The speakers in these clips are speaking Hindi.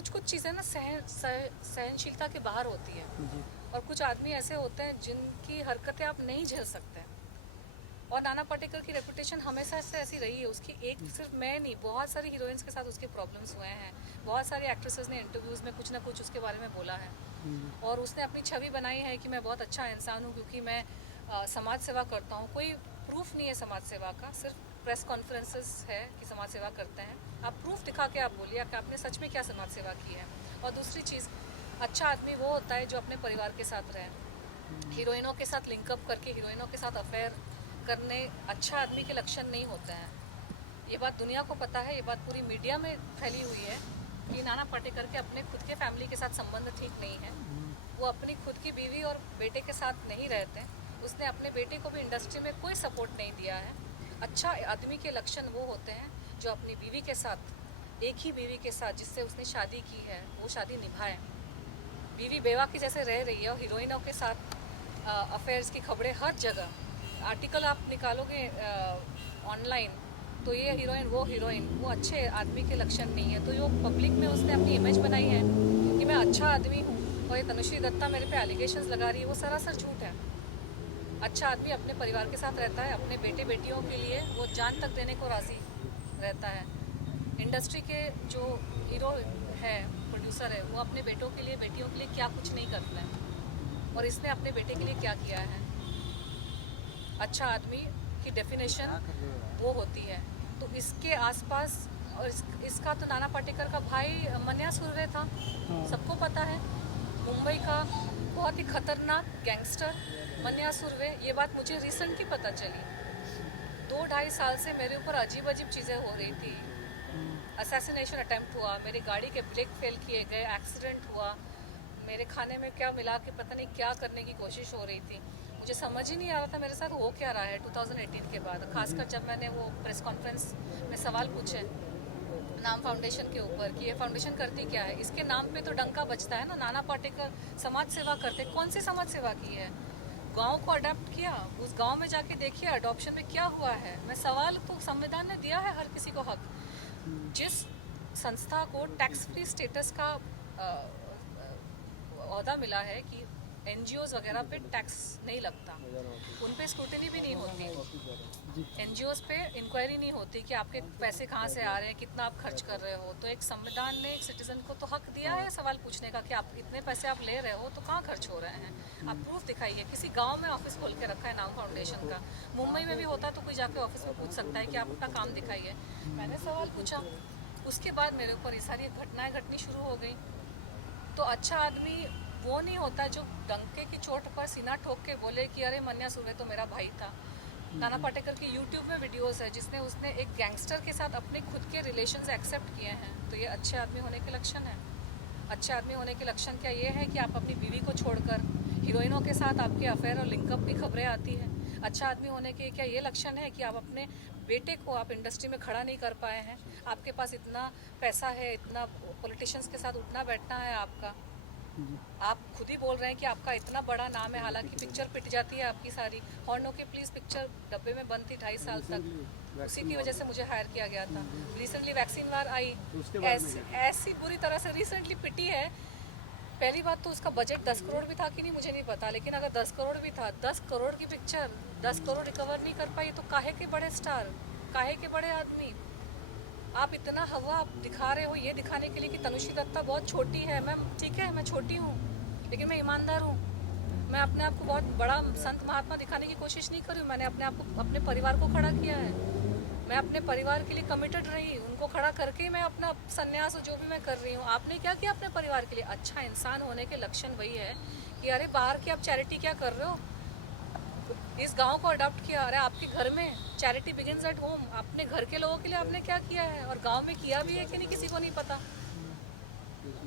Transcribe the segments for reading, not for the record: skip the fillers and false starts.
कुछ कुछ चीज़ें ना सहनशीलता के बाहर होती है। जी। और कुछ आदमी ऐसे होते हैं जिनकी हरकतें आप नहीं झेल सकते। और नाना पाटेकर की रेपुटेशन हमेशा से ऐसी रही है। उसकी एक सिर्फ मैं नहीं, बहुत सारी हीरोइंस के साथ उसके प्रॉब्लम्स हुए हैं। बहुत सारी एक्ट्रेसेस ने इंटरव्यूज़ में कुछ ना कुछ उसके बारे में बोला है। और उसने अपनी छवि बनाई है कि मैं बहुत अच्छा इंसान हूँ क्योंकि मैं समाज सेवा करता हूँ। कोई प्रूफ नहीं है समाज सेवा का, सिर्फ प्रेस कॉन्फ्रेंसेस है कि समाज सेवा करते हैं। आप प्रूफ दिखा के आप बोलिए कि आपने सच में क्या समाज सेवा की है। और दूसरी चीज़, अच्छा आदमी वो होता है जो अपने परिवार के साथ रहे। हीरोइनों के साथ लिंकअप करके हीरोइनों के साथ अफेयर करने अच्छा आदमी के लक्षण नहीं होते हैं। ये बात दुनिया को पता है, ये बात पूरी मीडिया में फैली हुई है कि नाना पाटेकर के अपने खुद के फैमिली के साथ संबंध ठीक नहीं है। वो अपनी खुद की बीवी और बेटे के साथ नहीं रहते। उसने अपने बेटे को भी इंडस्ट्री में कोई सपोर्ट नहीं दिया है। अच्छा आदमी के लक्षण वो होते हैं जो अपनी बीवी के साथ, एक ही बीवी के साथ जिससे उसने शादी की है, वो शादी निभाए। बीवी बेवा की जैसे रह रही है और हीरोइनों के साथ अफेयर्स की खबरें हर जगह, आर्टिकल आप निकालोगे ऑनलाइन तो ये हीरोइन वो अच्छे आदमी के लक्षण नहीं है। तो जो पब्लिक में उसने अपनी इमेज बनाई है कि मैं अच्छा आदमी हूँ और ये तनुश्री दत्ता मेरे पे एलिगेशंस लगा रही है, वो सरासर झूठ है। अच्छा आदमी अपने परिवार के साथ रहता है, अपने बेटे बेटियों के लिए वो जान तक देने को राज़ी रहता है। इंडस्ट्री के जो हीरो है, प्रोड्यूसर है, वो अपने बेटों के लिए बेटियों के लिए क्या कुछ नहीं करता है। और इसने अपने बेटे के लिए क्या किया है। अच्छा आदमी की डेफिनेशन वो होती है। तो इसके आसपास और इसका तो नाना पाटेकर का भाई मन्या सुरवे था, सबको पता है। मुंबई का बहुत ही खतरनाक गैंगस्टर मन्या सुरवे। ये बात मुझे रिसेंटली पता चली। 2-2.5 साल से मेरे ऊपर अजीब अजीब चीज़ें हो रही थी। असैसिनेशन अटेम्प्ट हुआ, मेरी गाड़ी के ब्रेक फेल किए गए, एक्सीडेंट हुआ, मेरे खाने में क्या मिला के पता नहीं क्या करने की कोशिश हो रही थी। मुझे समझ ही नहीं आ रहा था मेरे साथ हो क्या रहा है 2018 के बाद। खासकर जब मैंने वो प्रेस कॉन्फ्रेंस में सवाल पूछे नाम फाउंडेशन के ऊपर कि ये फाउंडेशन करती क्या है। इसके नाम पे तो डंका बजता है ना। नाना पाटेकर समाज सेवा करते, कौन सी समाज सेवा की है। गांव को अडॉप्ट किया, उस गांव में जाके देखिए अडॉप्शन में क्या हुआ है। मैं सवाल तो संविधान ने दिया है हर किसी को हक। जिस संस्था को टैक्स फ्री स्टेटस का ओहदा मिला है कि एनजीओज वगैरह पे टैक्स नहीं लगता, उन पे स्क्रूटिनी भी नहीं होती। एनजीओज पे इंक्वायरी नहीं होती कि आपके पैसे कहाँ से आ रहे हैं, कितना आप खर्च कर रहे हो। तो एक संविधान ने एक सिटीजन को तो हक दिया है सवाल पूछने का कि आप इतने पैसे आप ले रहे हो तो कहाँ खर्च हो रहे हैं, आप प्रूफ दिखाइए। किसी गांव में ऑफिस खोल के रखा है नाम फाउंडेशन का। मुंबई में भी होता तो कोई जाके ऑफिस में पूछ सकता है कि आप अपना काम दिखाइए। मैंने सवाल पूछा, उसके बाद मेरे ऊपर ये सारी घटनाएं घटनी शुरू हो गई। तो अच्छा आदमी वो नहीं होता जो डंके की चोट पर सीना ठोक के बोले कि अरे मन्या सुरवे तो मेरा भाई था। नाना पाटेकर की यूट्यूब में वीडियोस है जिसने उसने एक गैंगस्टर के साथ अपने खुद के रिलेशंस एक्सेप्ट किए हैं। तो ये अच्छे आदमी होने के लक्षण है। अच्छे आदमी होने के लक्षण क्या ये है कि आप अपनी बीवी को छोड़कर हीरोइनों के साथ आपके अफेयर और लिंकअप की खबरें आती हैं। अच्छा आदमी होने के क्या ये लक्षण है कि आप अपने बेटे को आप इंडस्ट्री में खड़ा नहीं कर पाए हैं। आपके पास इतना पैसा है, इतना पॉलिटिशियंस के साथ उठना बैठना है आपका। आप खुद ही बोल रहे हैं कि आपका इतना बड़ा नाम है, हालांकि पिक्चर पिट जाती है आपकी सारी। हॉर्नो की प्लीज़ पिक्चर डब्बे में बंद थी 2.5 साल तक, उसी की वजह से मुझे हायर किया गया था। रिसेंटली वैक्सीन वार आई, ऐसी बुरी तरह से रिसेंटली पिटी है। पहली बात तो उसका बजट 10 करोड़ भी था कि नहीं मुझे नहीं पता, लेकिन अगर 10 करोड़ भी था, 10 करोड़ की पिक्चर 10 करोड़ रिकवर नहीं कर पाई तो काहे के बड़े स्टार, काहे के बड़े आदमी। आप इतना हवा आप दिखा रहे हो ये दिखाने के लिए कि तनुश्री दत्ता बहुत छोटी है। मैं ठीक है, मैं छोटी हूँ लेकिन मैं ईमानदार हूँ। मैं अपने आप को बहुत बड़ा संत महात्मा दिखाने की कोशिश नहीं करी। मैंने अपने आप को, अपने परिवार को खड़ा किया है। मैं अपने परिवार के लिए कमिटेड रही, उनको खड़ा करके मैं अपना संन्यास जो भी मैं कर रही हूँ। आपने क्या किया अपने परिवार के लिए। अच्छा इंसान होने के लक्षण वही है कि अरे बाहर की आप चैरिटी क्या कर रहे हो, इस गांव को अडॉप्ट किया। अरे आपके घर में चैरिटी बिगिंस एट होम। अपने घर के लोगों के लिए आपने क्या किया है और गांव में किया भी है कि नहीं किसी को नहीं पता।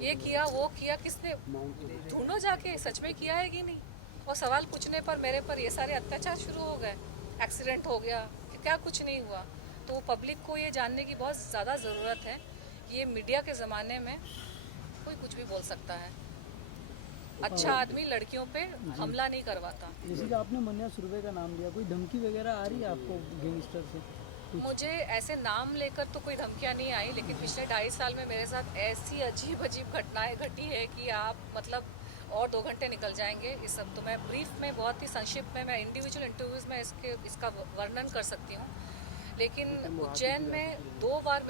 ये किया वो किया, किसने, ढूंढो जाके सच में किया है कि नहीं। और सवाल पूछने पर मेरे पर ये सारे अत्याचार शुरू हो गए। एक्सीडेंट हो गया कि क्या कुछ नहीं हुआ। तो पब्लिक को ये जानने की बहुत ज़्यादा ज़रूरत है कि ये मीडिया के ज़माने में कोई कुछ भी बोल सकता है। अच्छा आदमी लड़कियों पे हमला नहीं करवाता। जैसे कि आपने मन्या सुरवे का नाम लिया, कोई धमकी वगैरह आ रही है आपको गैंगस्टर से? मुझे ऐसे नाम लेकर तो कोई धमकियां नहीं आई, लेकिन पिछले 2.5 साल में मेरे साथ ऐसी अजीब अजीब घटनाएं घटी है कि आप मतलब और 2 घंटे निकल जाएंगे इस सब। तो मैं ब्रीफ में, बहुत ही संक्षिप्त में, मैं इंडिविजुअल इंटरव्यूज़ में इसका वर्णन कर सकती हूँ। लेकिन उज्जैन में 2 बार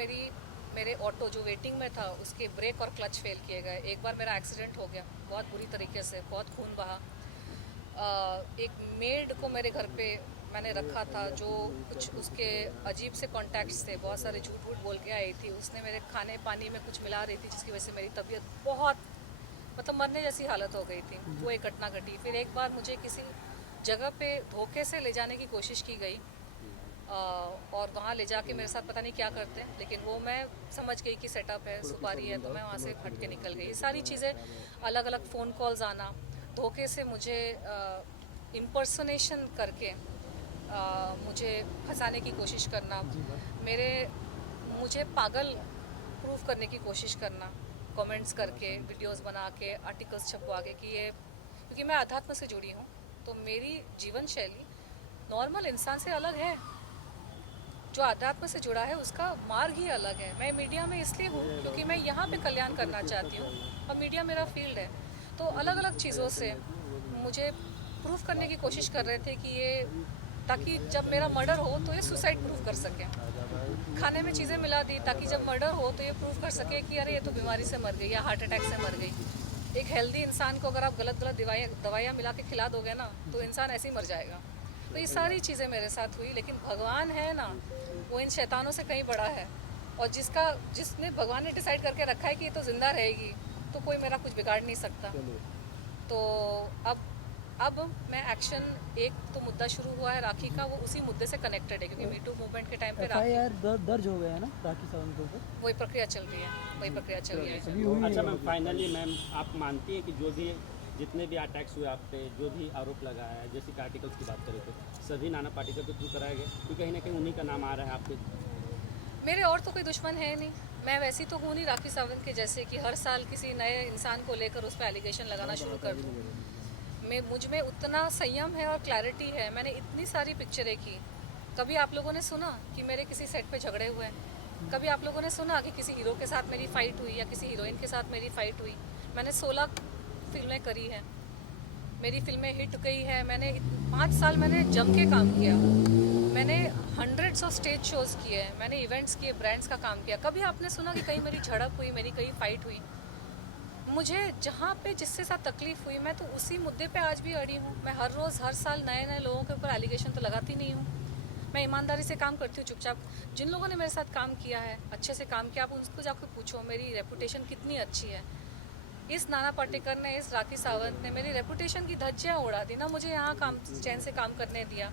मेरे ऑटो जो वेटिंग में था उसके ब्रेक और क्लच फेल किए गए। एक बार मेरा एक्सीडेंट हो गया बहुत बुरी तरीके से, बहुत खून बहा। एक मेड को मेरे घर पे मैंने रखा था जो कुछ उसके अजीब से कॉन्टैक्ट्स थे, बहुत सारे झूठ वूठ बोल के आई थी। उसने मेरे खाने पानी में कुछ मिला रही थी जिसकी वजह से मेरी तबीयत बहुत मतलब मरने जैसी हालत हो गई थी। वो एक घटना घटी। फिर एक बार मुझे किसी जगह पे धोखे से ले जाने की कोशिश की गई और वहाँ ले जाके मेरे साथ पता नहीं क्या करते हैं, लेकिन वो मैं समझ गई कि सेटअप है, सुपारी है, तो मैं वहाँ से हट के निकल गई। ये सारी चीज़ें, अलग अलग फ़ोन कॉल्स आना, धोखे से मुझे इम्पर्सनेशन करके मुझे फंसाने की कोशिश करना, मुझे पागल प्रूफ करने की कोशिश करना, कमेंट्स करके, वीडियोस बना के, आर्टिकल्स छपवा के कि ये, क्योंकि मैं अध्यात्म से जुड़ी हूँ तो मेरी जीवन शैली नॉर्मल इंसान से अलग है। जो अध्यात्म से जुड़ा है उसका मार्ग ही अलग है। मैं मीडिया में इसलिए हूँ क्योंकि मैं यहाँ पे कल्याण करना चाहती हूँ और मीडिया मेरा फील्ड है। तो अलग अलग चीज़ों से मुझे प्रूफ करने की कोशिश कर रहे थे कि ये, ताकि जब मेरा मर्डर हो तो ये सुसाइड प्रूफ कर सके। खाने में चीज़ें मिला दी ताकि जब मर्डर हो तो ये प्रूफ कर सके कि अरे ये तो बीमारी से मर गई या हार्ट अटैक से मर गई। एक हेल्दी इंसान को अगर आप गलत गलत दवाइयाँ मिला के खिला दोगे ना तो इंसान ऐसे ही मर जाएगा। तो ये सारी चीज़ें मेरे साथ हुई, लेकिन भगवान है ना, वो इन शैतानों से कहीं बड़ा है। और जिसने भगवान ने डिसाइड करके रखा है कि ये तो जिंदा रहेगी, तो कोई मेरा कुछ बिगाड़ नहीं सकता। तो अब मैं एक्शन, एक तो मुद्दा शुरू हुआ है राखी का, वो उसी मुद्दे से कनेक्टेड है क्योंकि मीटू मूवमेंट के टाइम पे राखी दर्ज हो गया है ना राखी सावंत के ऊपर। वही प्रक्रिया चल रही है। अच्छा मैम, फाइनली मैम, आप मानती हैं कि जो भी जितने भी अटैक्स हुए आप पे, जो भी आरोप लगाया है, जैसे कि आर्टिकल्स की बात करें तो सभी नाना पाटेकर के थ्रू कराए गए, क्योंकि कहीं ना कहीं उन्हीं का नाम आ रहा है आपके? मेरे और तो कोई दुश्मन है नहीं। मैं वैसी तो हूँ नहीं राखी सावंत के जैसे कि हर साल किसी नए इंसान को लेकर उस पर एलिगेशन लगाना शुरू कर दूँ। मुझ में उतना संयम है और क्लैरिटी है। मैंने इतनी सारी पिक्चरें की। कभी आप लोगों ने सुना कि मेरे किसी सेट पे झगड़े हुए हैं? कभी आप लोगों ने सुना कि किसी हीरो के साथ मेरी फ़ाइट हुई या किसी हीरोइन के साथ मेरी फ़ाइट हुई? मैंने 16 फिल्में करी हैं, मेरी फिल्में हिट गई है। मैंने 5 साल मैंने जम के काम किया। मैंने हंड्रेड्स ऑफ स्टेज शोज़ किए, मैंने इवेंट्स किए, ब्रांड्स का काम किया। कभी आपने सुना कि कहीं मेरी झड़प हुई, मेरी कहीं फ़ाइट हुई? मुझे जहाँ पे जिससे साथ तकलीफ़ हुई, मैं तो उसी मुद्दे पे आज भी अड़ी हूँ। मैं हर रोज़ हर साल नए नए लोगों के ऊपर एलिगेशन तो लगाती नहीं हूँ। मैं ईमानदारी से काम करती हूँ चुपचाप। जिन लोगों ने मेरे साथ काम किया है, अच्छे से काम किया, आप उनको जाकर पूछो मेरी रेपुटेशन कितनी अच्छी है। इस नाना पाटेकर ने, इस राखी सावंत ने मेरी रेपुटेशन की धज्जियाँ उड़ा दी ना। मुझे यहाँ काम चैन से काम करने दिया।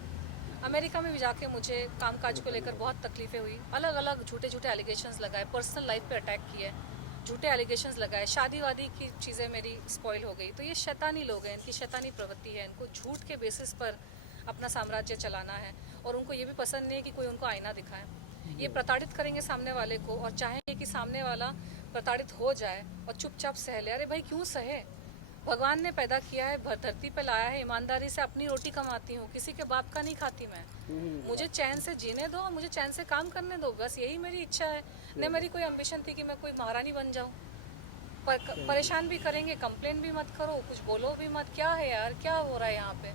अमेरिका में भी जाके मुझे कामकाज को लेकर बहुत तकलीफ़ें हुई। अलग अलग झूठे झूठे एलिगेशंस लगाए, पर्सनल लाइफ पे अटैक किए, झूठे एलिगेशंस लगाए, शादी वादी की चीज़ें मेरी स्पॉइल हो गई। तो ये शैतानी लोग हैं, इनकी शैतानी प्रवृत्ति है। इनको झूठ के बेसिस पर अपना साम्राज्य चलाना है और उनको ये भी पसंद नहीं है कि कोई उनको आईना दिखाए। ये प्रताड़ित करेंगे सामने वाले को और चाहेंगे कि सामने वाला प्रताड़ित हो जाए और चुपचाप सह ले। अरे भाई क्यों सहे? भगवान ने पैदा किया है, धरती पे लाया है, ईमानदारी से अपनी रोटी कमाती हूँ, किसी के बाप का नहीं खाती मैं। मुझे चैन से जीने दो, मुझे चैन से काम करने दो, बस यही मेरी इच्छा है। न मेरी कोई एम्बिशन थी कि मैं कोई महारानी बन जाऊँ। परेशान भी करेंगे, कंप्लेन भी मत करो, कुछ बोलो भी मत। क्या है यार, क्या हो रहा है यहाँ पे?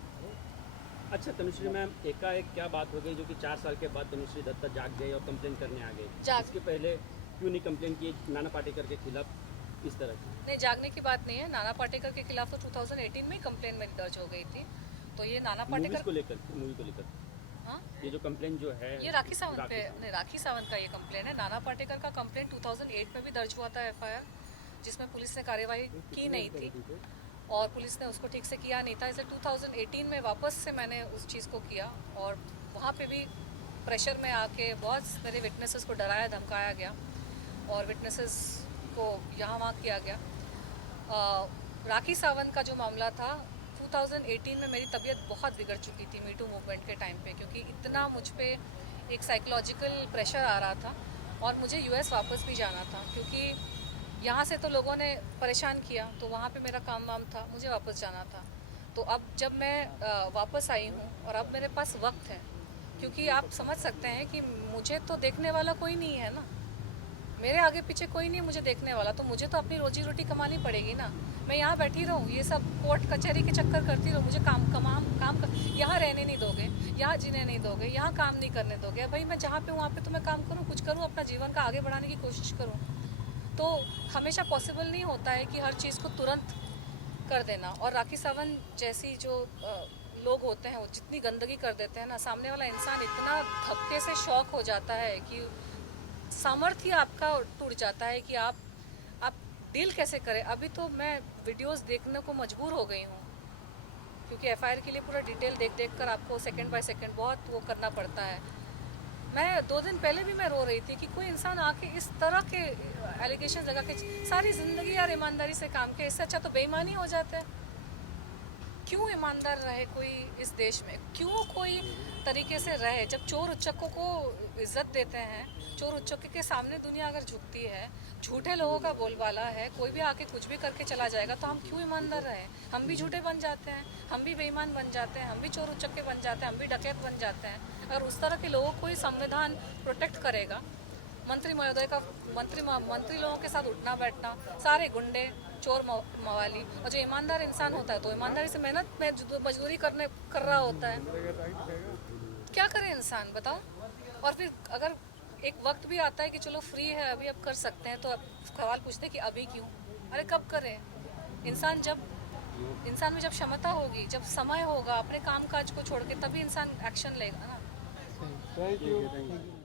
अच्छा तनुश्री मैम, एकाएक क्या बात हो गई जो कि 4 साल के बाद तनुश्री दत्ता जाग गई और कंप्लेन करने आ गई? इसके पहले क्यों नहीं कंप्लेन की नाना पाटेकर के खिलाफ इस तरह की? नहीं, जागने की बात नहीं है। नाना पाटेकर के खिलाफ तो 2018 में ही कंप्लेन मेरी दर्ज हो गई थी। तो ये नाना पाटेकर मूवी को लेकर हाँ, ये जो कंप्लेन जो है ये राखी सावंत पे, नहीं राखी सावंत का ये कंप्लेन है। नाना पाटेकर का कंप्लेन 2008 में भी दर्ज हुआ था, FIR, जिसमें पुलिस ने कार्यवाही की नहीं थी और पुलिस ने उसको ठीक से किया नहीं था। इसलिए 2018 में वापस से मैंने उस चीज़ को किया और वहाँ पे भी प्रेशर में आके बहुत मेरे विटनेसेस को डराया धमकाया गया और विटनेसेस को यहाँ वहाँ किया गया। राखी सावंत का जो मामला था, 2018 में मेरी तबीयत बहुत बिगड़ चुकी थी मीटू मूवमेंट के टाइम पे, क्योंकि इतना मुझ पे एक साइकोलॉजिकल प्रेशर आ रहा था और मुझे US वापस भी जाना था, क्योंकि यहाँ से तो लोगों ने परेशान किया, तो वहाँ पे मेरा काम वाम था, मुझे वापस जाना था। तो अब जब मैं वापस आई हूँ और अब मेरे पास वक्त है, क्योंकि आप समझ सकते हैं कि मुझे तो देखने वाला कोई नहीं है ना, मेरे आगे पीछे कोई नहीं मुझे देखने वाला, तो मुझे तो अपनी रोजी रोटी कमानी पड़ेगी ना। मैं यहाँ बैठी रहूँ, ये सब कोर्ट कचहरी के चक्कर करती रहूँ, मुझे यहाँ रहने नहीं दोगे, यहाँ जीने नहीं दोगे, यहाँ काम नहीं करने दोगे, भाई मैं जहाँ पे हूँ वहाँ पे तो मैं काम करूँ, कुछ करूँ, अपना जीवन का आगे बढ़ाने की कोशिश करूँ। तो हमेशा पॉसिबल नहीं होता है कि हर चीज़ को तुरंत कर देना। और राखी सावंत जैसी जो लोग होते हैं वो जितनी गंदगी कर देते हैं ना, सामने वाला इंसान इतना धक्के से शॉक हो जाता है कि सामर्थ्य आपका टूट जाता है कि आप डील कैसे करें। अभी तो मैं वीडियोस देखने को मजबूर हो गई हूँ, क्योंकि एफआईआर के लिए पूरा डिटेल देख कर आपको सेकंड बाय सेकंड बहुत वो करना पड़ता है। मैं 2 दिन पहले भी मैं रो रही थी कि कोई इंसान आके इस तरह के एलिगेशन लगा के सारी ज़िंदगी यार ईमानदारी से काम किया, इससे अच्छा तो बेईमानी हो जाता है। क्यों ईमानदार रहे कोई इस देश में, क्यों कोई तरीके से रहे। जब चोर उच्चकों को इज्जत देते हैं, चोर उच्चकों के सामने दुनिया अगर झुकती है, झूठे लोगों का बोलबाला है, कोई भी आके कुछ भी करके चला जाएगा, तो हम क्यों ईमानदार रहे। हम भी झूठे बन जाते हैं, हम भी बेईमान बन जाते हैं, हम भी चोर उच्चके बन जाते हैं, हम भी डकैत बन जाते हैं। अगर उस तरह के लोगों को ही संविधान प्रोटेक्ट करेगा, मंत्री महोदय का मंत्री लोगों के साथ उठना बैठना, सारे गुंडे चोर मवाली, और जो ईमानदार इंसान होता है तो ईमानदारी से मेहनत में मजदूरी कर रहा होता है, क्या करे इंसान बताओ। और फिर अगर एक वक्त भी आता है कि चलो फ्री है अभी अब कर सकते हैं, तो अब सवाल पूछते हैं कि अभी क्यों। अरे कब करें। इंसान में जब क्षमता होगी, जब समय होगा, अपने काम काज को छोड़ के तभी इंसान एक्शन लेगा ना। Thank you.